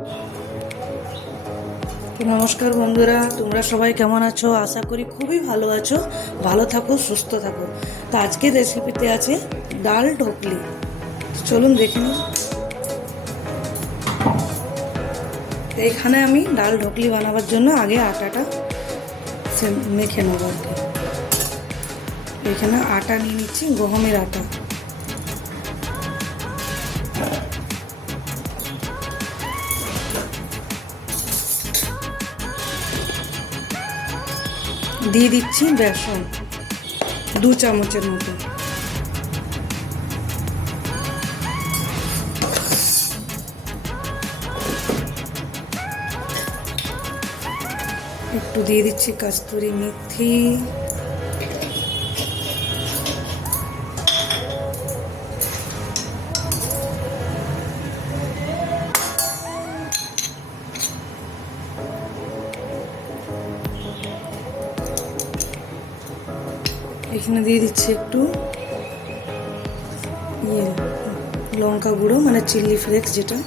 তো নমস্কার বন্ধুরা, তোমরা সবাই কেমন আছো? আশা করি খুবই ভালো আছো। ভালো থাকো, সুস্থ থাকো। তো আজকের রেসিপিতে আছে ডাল ঢোকলি। চলুন দেখে নিই। এখানে আমি ডাল ঢোকলি বানাবার জন্য আগে আটাটা মেখে নেবো আর কি। এখানে আটা নিয়ে নিচ্ছি, গহমের আটা। দিয়ে দিচ্ছি বেসন 2 চামচের মতো। একটু দিয়ে দিচ্ছি কস্তুরি মেথি, এখানে দিয়ে দিচ্ছি একটু লঙ্কা গুঁড়ো, মানে চিলি ফ্লেক্স যেটা।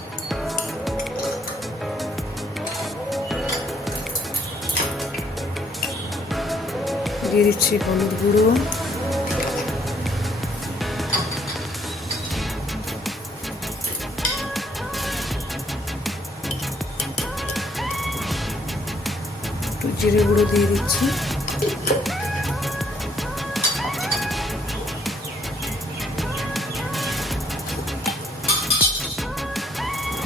দিয়ে দিচ্ছি হলুদ গুঁড়ো, একটু জিরে গুঁড়ো দিয়ে দিচ্ছি,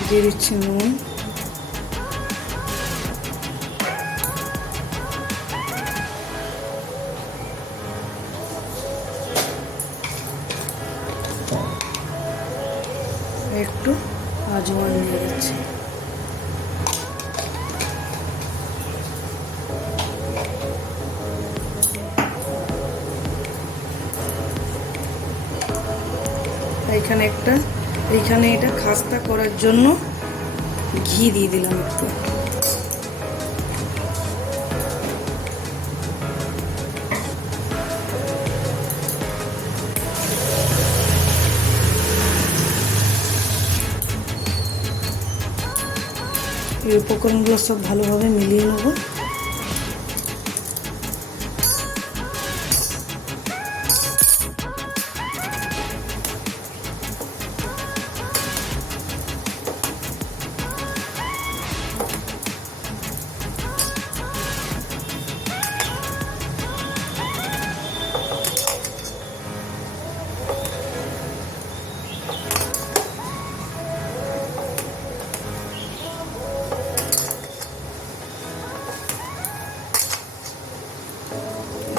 দিয়ে দিচ্ছি নুন, একটু আজওয়ান দিয়ে দিচ্ছি। এইখানে এটা খাস্তা করার জন্য ঘি দিয়ে দিলাম একটু। এই উপকরণগুলো সব ভালোভাবে মিলিয়ে নেব।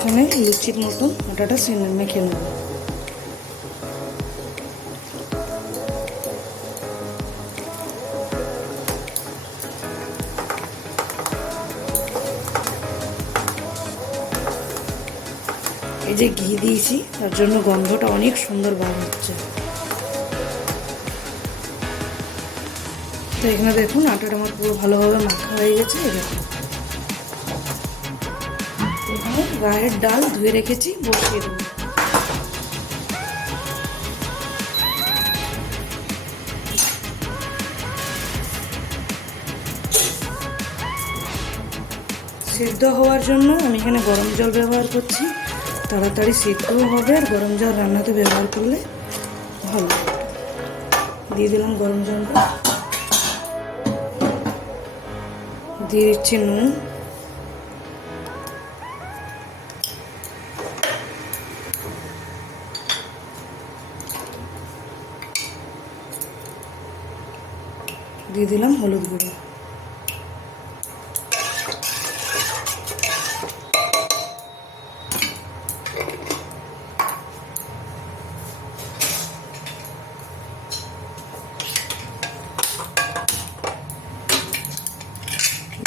এখানে লুচির মতন আটাটা মেখে নেব। এই যে ঘি দিয়েছি, তার জন্য গন্ধটা অনেক সুন্দর বার হচ্ছে। তো এখানে দেখুন আটাটা আমার পুরো ভালোভাবে মাখা হয়ে গেছে। এরকম এখানে রায়ের ডাল ধুয়ে রেখেছি, বসিয়ে দেবো। সিদ্ধ হওয়ার জন্য আমি এখানে গরম জল ব্যবহার করছি। তাড়াতাড়ি সিদ্ধও হবে, আর গরম জল রান্নাতে ব্যবহার করলে ভালো। দিয়ে দিলাম গরম জলটা, দিয়ে দিচ্ছি নুন, দিয়ে দিলাম হলুদ গুঁড়ো।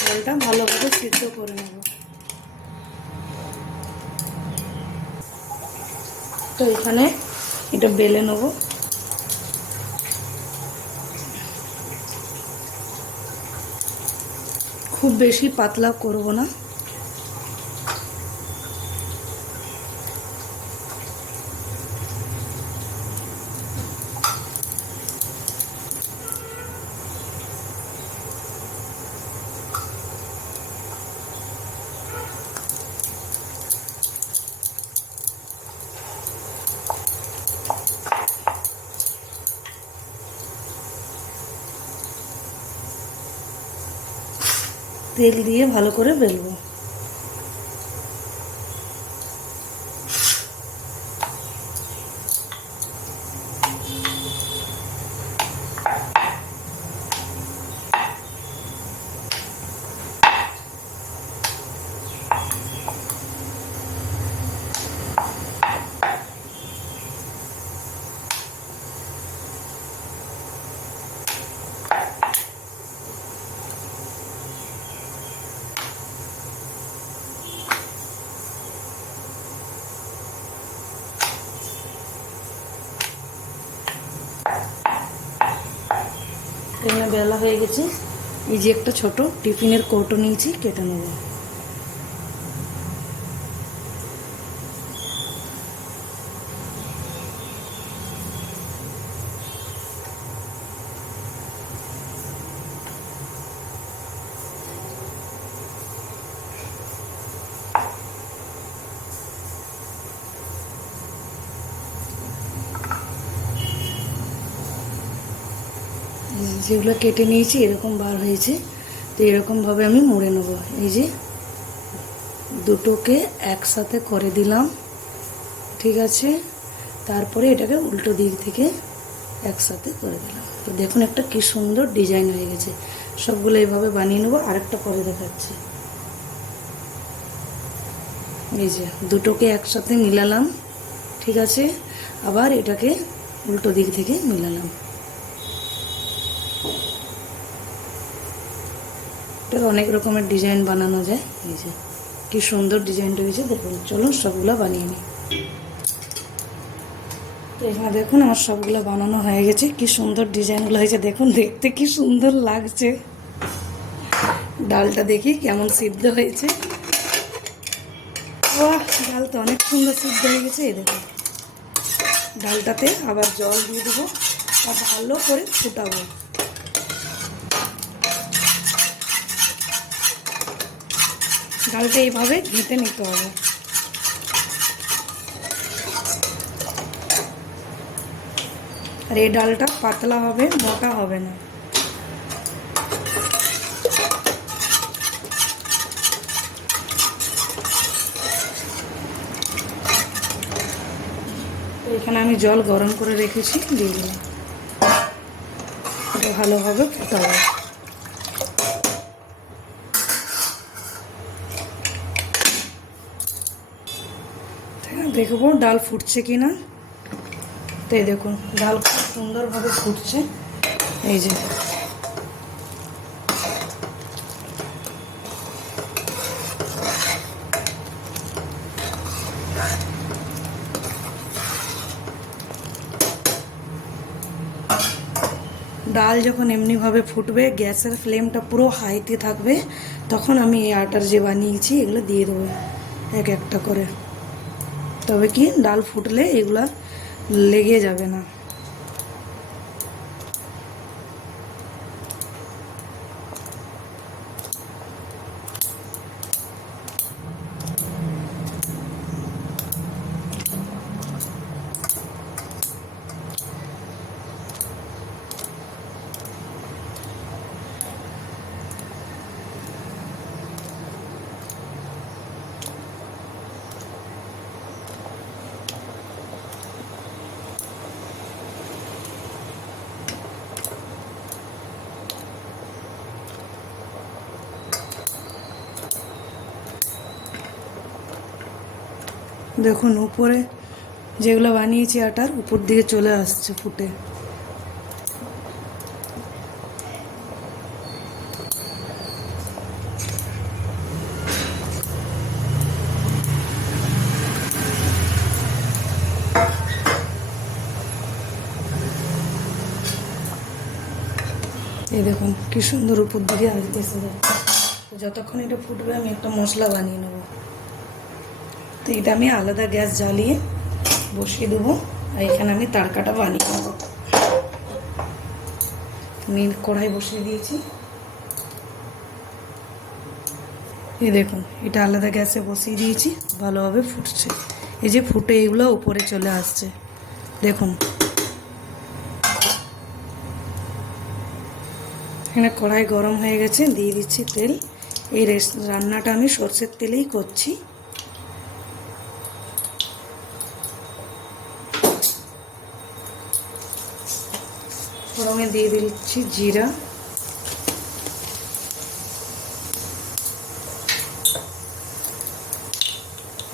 ডালটা ভালোভাবে সিদ্ধ করে নেব। তো এখানে এটা বেলে নেব। খুব বেশি পাতলা করব না। তেল দিয়ে ভালো করে বেলবো। এখানে বেলা হয়ে গেছে। এই যে একটা ছোট টিফিনের কৌটো নিয়েছি, কেটে নেব। যেগুলো কেটে নিয়েছি এরকম বার হয়েছে, তো এরকমভাবে আমি মুড়ে নেব। এই যে দুটোকে একসাথে করে দিলাম, ঠিক আছে। তারপরে এটাকে উল্টো দিক থেকে একসাথে করে দিলাম। তো দেখুন একটা কি সুন্দর ডিজাইন হয়ে গেছে। সবগুলো এইভাবে বানিয়ে নেবো। আরেকটা করে দেখাচ্ছি। এই যে দুটোকে একসাথে মিলালাম, ঠিক আছে। আবার এটাকে উল্টো দিক থেকে মিলালাম। এটা অনেক রকমের ডিজাইন বানানো যায়। এই যে কি সুন্দর ডিজাইনটা হয়েছে দেখুন। চলুন সবগুলো বানিয়ে নিই। তো এখানে দেখুন আমার সবগুলো বানানো হয়ে গেছে। কি সুন্দর ডিজাইনগুলো হয়েছে দেখুন, দেখতে কি সুন্দর লাগছে। ডালটা দেখি কেমন সিদ্ধ হয়েছে। বাহ, ডাল তো অনেক সুন্দর সিদ্ধ হয়ে গেছে। এই দেখুন, ডালটাতে আবার জল দিয়ে দেবো আর ভালো করে ফুটাবো। ডালটা এইভাবে ঘেঁটে নিতে হবে। আর এই ডালটা পাতলা হবে, মোটা হবে না। এখানে আমি জল গরম করে রেখেছি, দিয়ে দিলাম। এটা ভালোভাবে ফুটাবো। দেখবো ডাল ফুটছে কি না। তো এই দেখুন ডাল খুব সুন্দরভাবে ফুটছে। এই যে ডাল যখন এমনিভাবে ফুটবে, গ্যাসের ফ্লেমটা পুরো হাইতে থাকবে, তখন আমি এই আটার যে বানিয়েছি এগুলো দিয়ে দেবো এক একটা করে। তবে কি ডাল ফুটলে এগুলা লেগে যাবে না। দেখুন উপরে যেগুলো বানিয়েছি আটার উপর দিকে চলে আসছে ফুটে। এই দেখুন কি সুন্দর উপর দিকে আসতেছে। যতক্ষণ এটা ফুটবে আমি একটা মশলা বানিয়ে নেব। তো এটা আমি আলাদা গ্যাস জ্বালিয়ে বসিয়ে দেবো। আর এখানে আমি তড়কাটা বানিয়ে নেব। আমি কড়াই বসিয়ে দিয়েছি। এই দেখুন এটা আলাদা গ্যাসে বসিয়ে দিয়েছি, ভালোভাবে ফুটছে। এই যে ফুটে এগুলো উপরে চলে আসছে দেখুন। এখানে কড়াই গরম হয়ে গেছে, দিয়ে দিচ্ছি তেল। এই রান্নাটা আমি সরষের তেলেই করছি। ফোড়নে দিয়ে দিচ্ছি জিরা,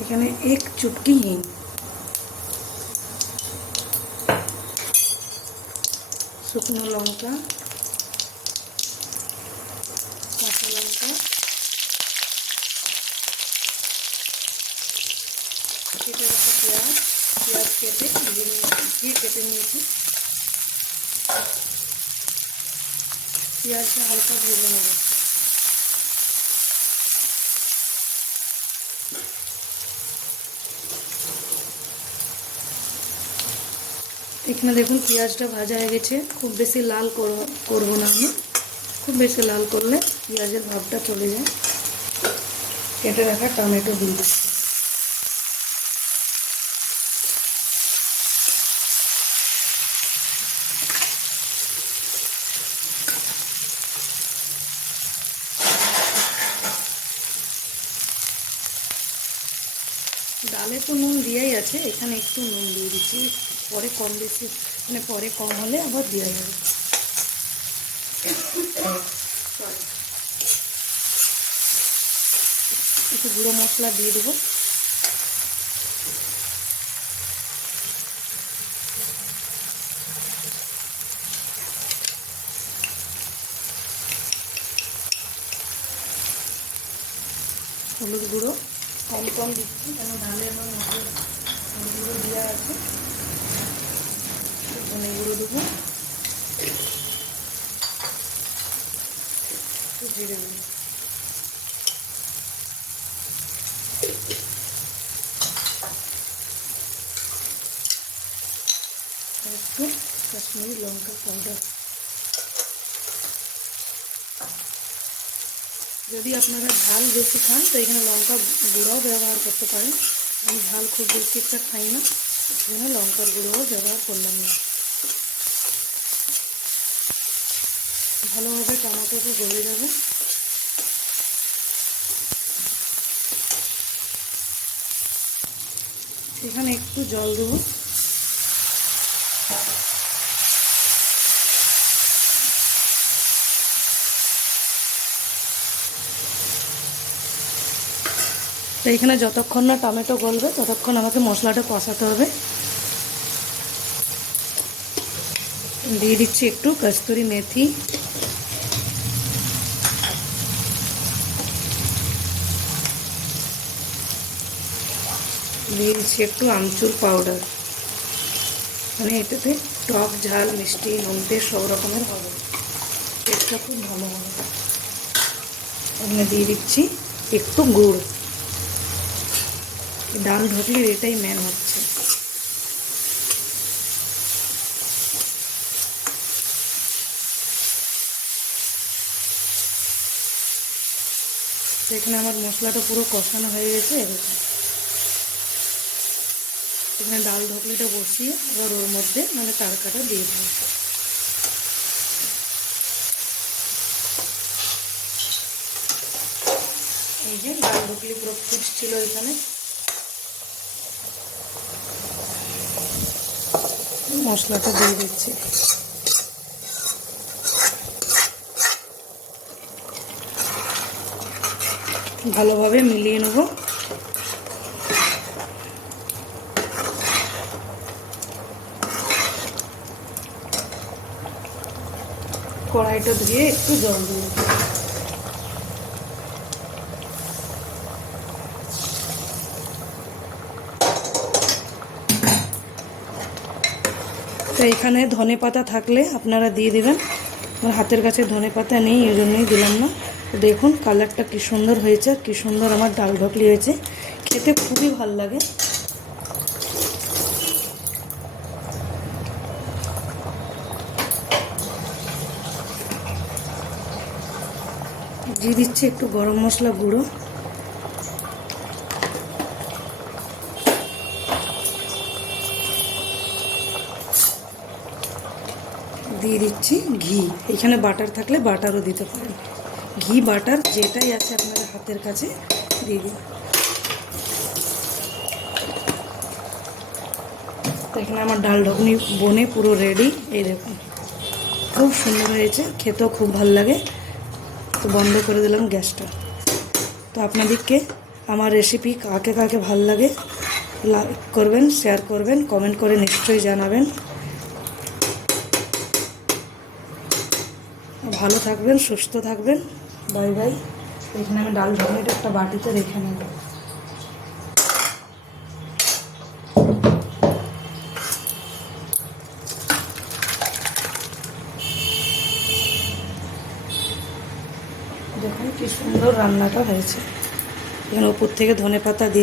এখানে এক চুটকি হিং, শুকনো লঙ্কা, কাঁচা লঙ্কা, কেটে রাখা পেঁয়াজ, পেঁয়াজ কেটে দিয়ে কেটে নিয়েছি। পেঁয়াজটা হালকা ভেজে নেব। এখানে দেখুন পেঁয়াজটা ভাজা হয়ে গেছে। খুব বেশি লাল করবো না আমি, খুব বেশি লাল করলে পেঁয়াজের ভাবটা চলে যায়। কেটে রাখা টমেটো দিয়ে দিচ্ছি। ডালে তো নুন দিয়েই আছে, এখানে একটু নুন দিয়ে দিচ্ছি। পরে কম বেশি মানে পরে কম হলে আবার দেওয়া যাবে। একটু গুঁড়ো মশলা দিয়ে দেবো। হলুদ গুঁড়ো কম কম দিচ্ছি, কেন ডালে আমার মশলা হলুদ গুঁড়ো দেওয়া আছে। ধনে গুঁড়ো দেবো, একটু জিরে গুঁড়ো, একটু কাশ্মীরি লঙ্কা পাউডার। যদি আপনারা ঝাল বেশি খান তো এখানে লঙ্কা গুঁড়োও ব্যবহার করতে পারেন। আমি ঝাল খুব বেশি একটা খাই না, এখানে লঙ্কার গুঁড়োও ব্যবহার করলাম না। ভালোভাবে টমেটোটা গলে যাবে। এখানে একটু জল দেবো। তো এখানে যতক্ষণ না টমেটো গলবে ততক্ষণ আমাকে মশলাটা কষাতে হবে। দিয়ে দিচ্ছি একটু কস্তুরি মেথি, দিয়ে দিচ্ছি একটু আমচুর পাউডার। মানে এটাতে টক ঝাল মিষ্টি নোনতে সব রকমের হবে, টেস্টটা খুব ভালো হবে। এখানে দিয়ে দিচ্ছি একটু গুড়। ডাল ঢোকলির এটাই মেন হচ্ছে। এখানে আমার মশলাটা পুরো কষানো হয়ে গেছে। এখানে ডাল ঢোকলিটা বসিয়ে আবার ওর মধ্যে মানে তাড়কাটা দিয়ে দেবো। এই যে ডাল ঢোকলি পুরো ফুটছিল, এখানে মশলাটা দিয়ে দিচ্ছি। ভালোভাবে মিলিয়ে নেব। কড়াইটা ধুয়ে একটু জল দিয়ে তো এখানে ধনে পাতা থাকলে আপনারা দিয়ে দেবেন। আমার হাতের কাছে ধনে পাতা নেই, এই জন্যই দিলাম না। দেখুন কালারটা কি সুন্দর হয়েছে, কি সুন্দর আমার ডাল ঢোকলি হয়েছে, খেতে খুবই ভালো লাগে। দিয়ে দিচ্ছি একটু গরম মশলা গুঁড়ো, দিয়ে দিচ্ছি ঘি। এখানে বাটার থাকলে বাটারও দিতে পারেন, ঘি বাটার যেটাই আছে আপনাদের হাতের কাছে দিয়ে দিন। তো এখানে আমার ডাল ঢোকনি বনে পুরো রেডি। এই দেখুন খুব সুন্দর হয়েছে, খেতেও খুব ভালো লাগে। তো বন্ধ করে দিলাম গ্যাসটা। তো আপনাদেরকে আমার রেসিপি কাকে কাকে ভালো লাগে লাইক করবেন, শেয়ার করবেন, কমেন্ট করে নিশ্চয়ই জানাবেন। ভালো থাকবেন, সুস্থ থাকবেন। Bye bye. এখানে আমি ডাল ঢোকনিটা একটা বাটিতে রেখে নেব। দেখুন কি সুন্দর রান্নাটা হয়েছে। এখানে উপর থেকে ধনেপাতা দিয়ে